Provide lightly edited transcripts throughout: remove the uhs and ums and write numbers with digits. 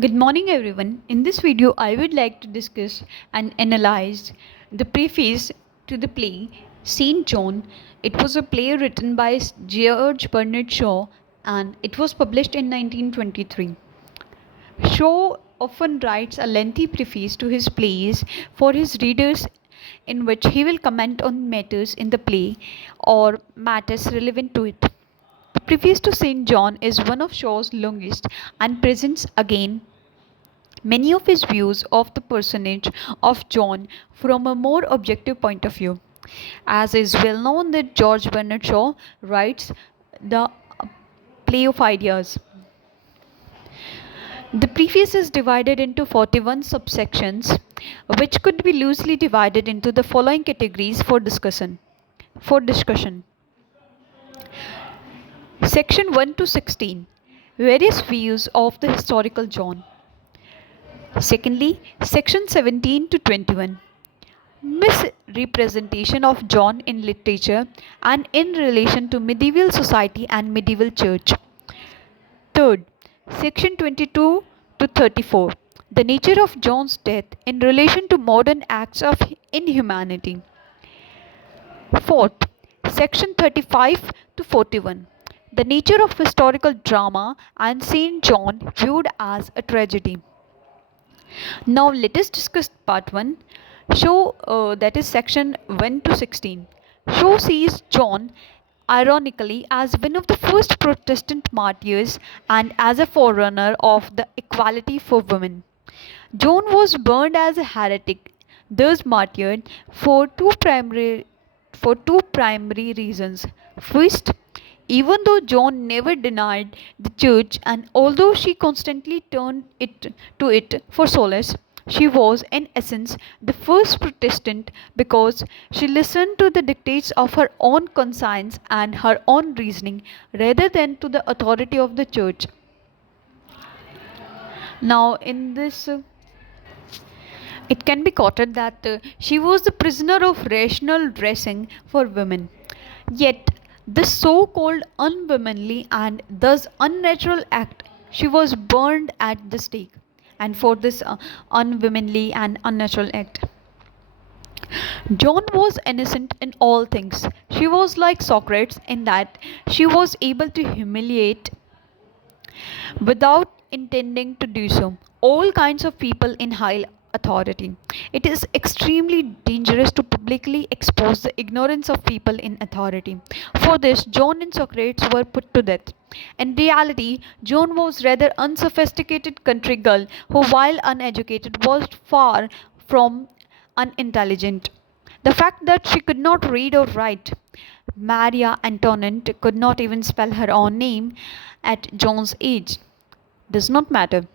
Good morning, everyone. In this video, I would like to discuss and analyze the preface to the play Saint John. It was a play written by George Bernard Shaw and it was published in 1923. Shaw often writes a lengthy preface to his plays for his readers in which he will comment on matters in the play or matters relevant to it. The preface to St. John is one of Shaw's longest and presents again many of his views of the personage of John from a more objective point of view. As is well known that George Bernard Shaw writes the play of ideas. The preface is divided into 41 subsections, which could be loosely divided into the following categories for discussion. Section 1 to 16, various views of the historical John. Secondly, section 17 to 21, misrepresentation of John in literature and in relation to medieval society and medieval church. Third, section 22 to 34, the nature of John's death in relation to modern acts of inhumanity. Fourth, section 35 to 41, the nature of historical drama and Saint John viewed as a tragedy. Now let us discuss part 1. Show that is section 1 to 16. Show sees John ironically as one of the first Protestant martyrs and as a forerunner of the equality for women. John was burned as a heretic, thus martyred for two primary reasons. First, even though Joan never denied the church and although she constantly turned to it for solace, she was in essence the first Protestant because she listened to the dictates of her own conscience and her own reasoning rather than to the authority of the church. Now, in this it can be quoted that she was the prisoner of rational dressing for women. Yet, this so called unwomanly and thus unnatural act, she was burned at the stake. And for this unwomanly and unnatural act, Joan was innocent in all things. She was like Socrates in that she was able to humiliate without intending to do so all kinds of people in high authority. It is extremely dangerous to publicly expose the ignorance of people in authority. For this, Joan and Socrates were put to death. In reality, Joan was rather unsophisticated country girl who, while uneducated, was far from unintelligent. The fact that she could not read or write, Maria Antoinette could not even spell her own name at John's age, does not matter.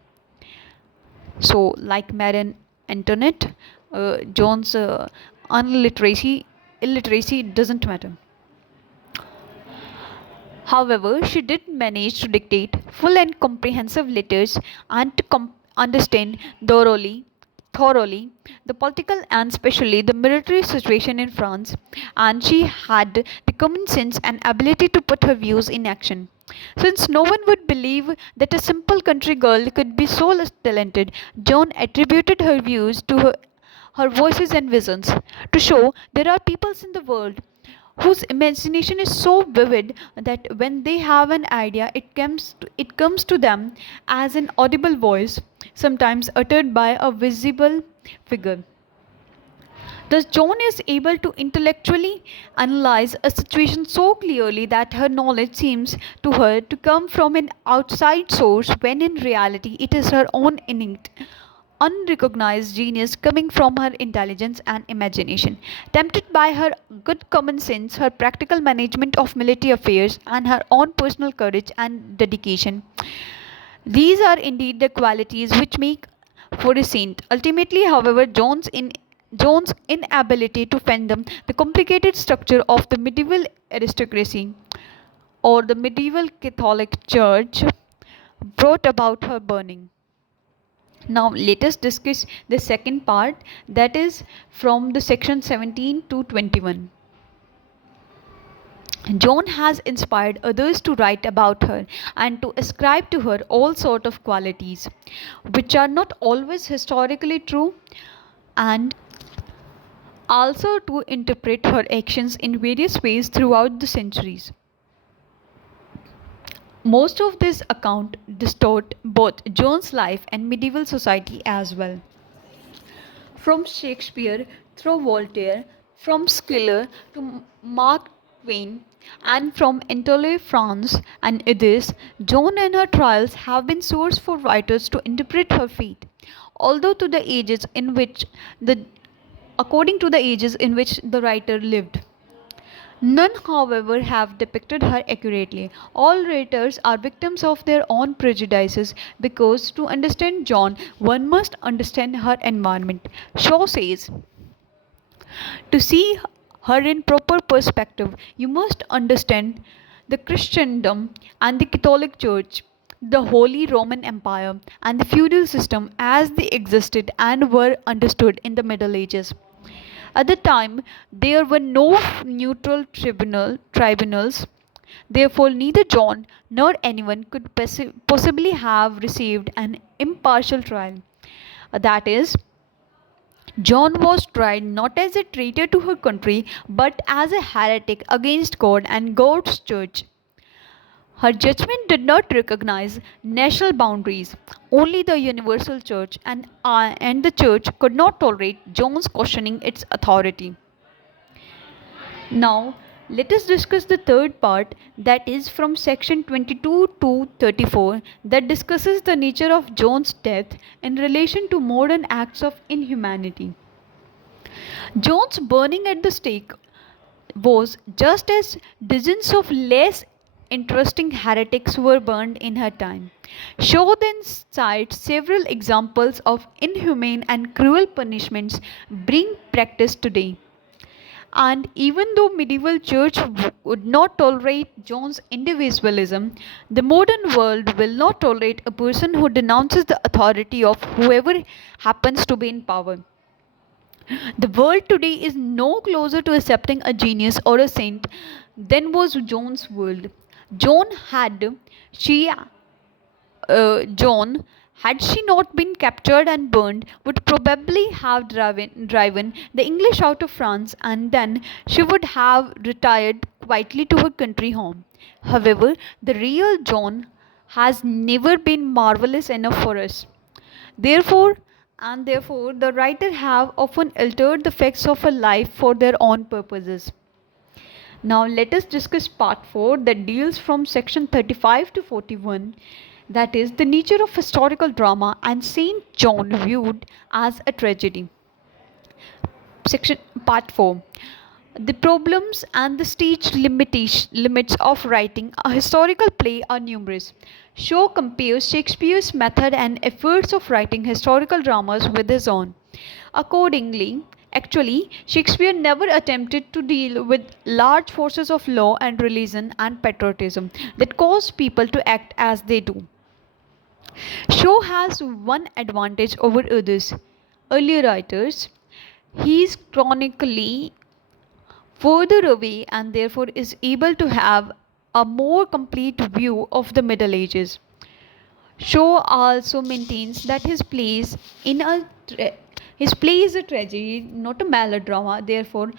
So, like Marie Antoinette, John's illiteracy doesn't matter. However, she did manage to dictate full and comprehensive letters and to understand thoroughly the political and especially the military situation in France, and she had the common sense and ability to put her views in action. Since no one would believe that a simple country girl could be so talented, Joan attributed her views to her voices and visions to show there are peoples in the world whose imagination is so vivid that when they have an idea it comes to them as an audible voice, sometimes uttered by a visible figure. Thus, Joan is able to intellectually analyze a situation so clearly that her knowledge seems to her to come from an outside source when in reality it is her own innate, unrecognized genius coming from her intelligence and imagination. Tempted by her good common sense, her practical management of military affairs, and her own personal courage and dedication. These are indeed the qualities which make for a saint. Ultimately, however, John's inability to fathom the complicated structure of the medieval aristocracy or the medieval Catholic Church brought about her burning. Now, let us discuss the second part, that is from the section 17 to 21. Joan has inspired others to write about her and to ascribe to her all sorts of qualities which are not always historically true, and also to interpret her actions in various ways throughout the centuries. Most of this account distort both Joan's life and medieval society as well. From Shakespeare through Voltaire, from Schiller to Mark Twain, and from Anatole France and others, Joan and her trials have been source for writers to interpret her fate, although to the ages in which the according to the ages in which the writer lived. None, however, have depicted her accurately. All writers are victims of their own prejudices because to understand Joan, one must understand her environment. Shaw says, to see her in proper perspective, you must understand the Christendom and the Catholic Church, the Holy Roman Empire, and the feudal system as they existed and were understood in the Middle Ages. At the time, there were no neutral tribunals. Therefore, neither Joan nor anyone could possibly have received an impartial trial. That is, Joan was tried not as a traitor to her country, but as a heretic against God and God's church. Her judgment did not recognize national boundaries. Only the universal church and the church could not tolerate Joan's questioning its authority. Now, let us discuss the third part, that is from section 22 to 34, that discusses the nature of Joan's death in relation to modern acts of inhumanity. Joan's burning at the stake was just as dozens of less interesting heretics were burned in her time. Shaw then cites several examples of inhumane and cruel punishments being practiced today. And even though medieval church would not tolerate Joan's individualism, the modern world will not tolerate a person who denounces the authority of whoever happens to be in power. The world today is no closer to accepting a genius or a saint than was Joan's world. Joan had she Joan, had she not been captured and burned, would probably have driven the English out of France, and then she would have retired quietly to her country home. However, the real Joan has never been marvelous enough for us. Therefore, the writer have often altered the facts of her life for their own purposes. Now let us discuss part 4, that deals from section 35 to 41, that is the nature of historical drama and Saint Joan viewed as a tragedy. Section part 4, the problems and the stage limits of writing a historical play are numerous. Shaw compares Shakespeare's method and efforts of writing historical dramas with his own. Actually, Shakespeare never attempted to deal with large forces of law and religion and patriotism that cause people to act as they do. Shaw has one advantage over others. Earlier writers, he is chronically further away and therefore is able to have a more complete view of the Middle Ages. Shaw also maintains that his play is a tragedy, not a melodrama. Therefore,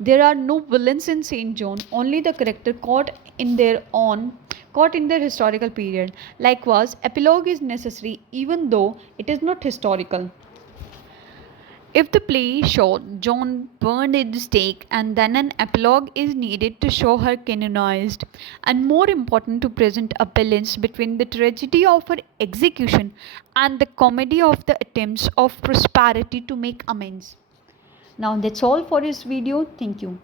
there are no villains in Saint Joan, only the character caught in their historical period. Likewise, epilogue is necessary even though it is not historical. If the play showed Joan burned at the stake, and then an epilogue is needed to show her canonized, and more important to present a balance between the tragedy of her execution and the comedy of the attempts of prosperity to make amends. Now that's all for this video. Thank you.